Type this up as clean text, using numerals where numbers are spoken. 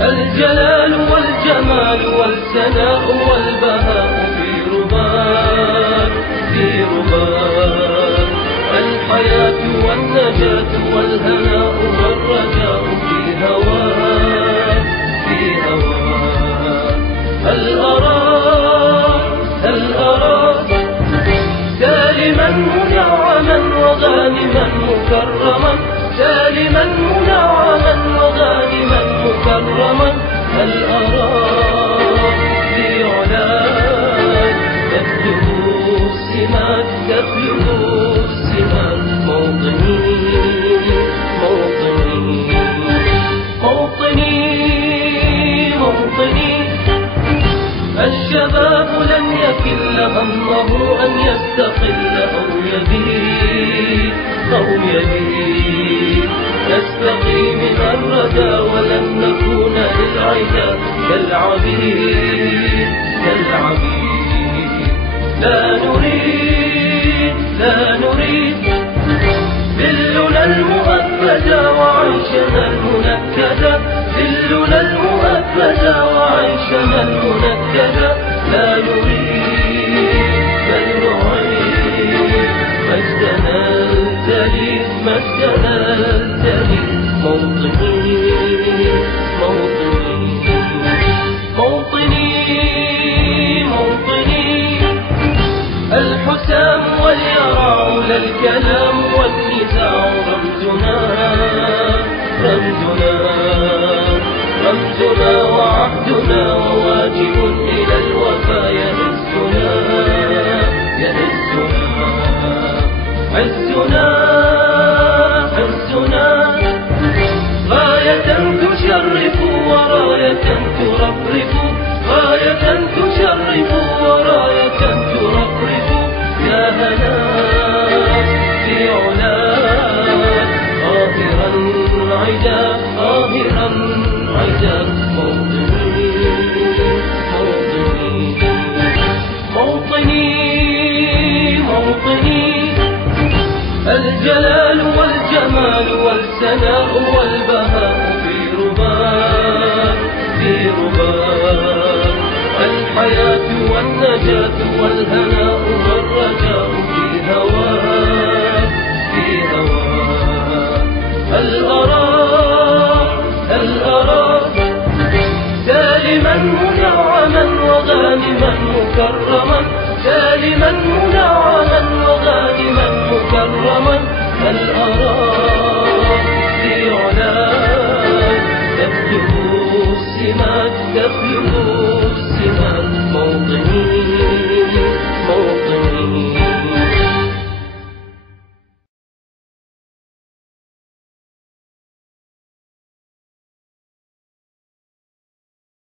الجلال والجمال والثناء والبهاء في رباك في رباك، الحياة والنجاة والهناء والرجاء في هواك في هواك. هل أراك سالما منعما وغانما مكرما، سالما منعما وغانما مكرما. هل أراك في علاك تبلغ السمات تبلغ السمات. موطني موطني موطني موطني، الشباب لن يكل همه أن يستقل أو يبيد أو يبيد، نستقي من الردى ولن نكون للعدا كالعبيد كالعبيد. لا نريد لا نريد ذلنا المؤبدا وعيشنا المنكدا، ذلنا المؤبدا وعيشنا المنكدا. لا نريد بل نعيد مجدنا الجليل مجدنا الجليل. موطني موطني موطني موطني، الحسام واليرع لا الكلام والنزاع رمزنا رمزنا رمزنا وعهدنا وواجب إلى الوفا يهزنا يهزنا. عزنا عزنا غاية تشرف وراية ترفرف، غاية تشرف وراية ترفرف. يا هناك في علاك ظاهرا عدا ظاهرا عدا. موطني موطني موطني موطني، الجلال والجمال والثناء والبهاء في رباك في رباك، الحياة والنجاة والهناء والرجاء في هواك في هواك. هل أراك سالما منعما وغانما مكرما، سالما منعما وغانما مكرما. هل أراك في علاك تبلغ السمات تبلغ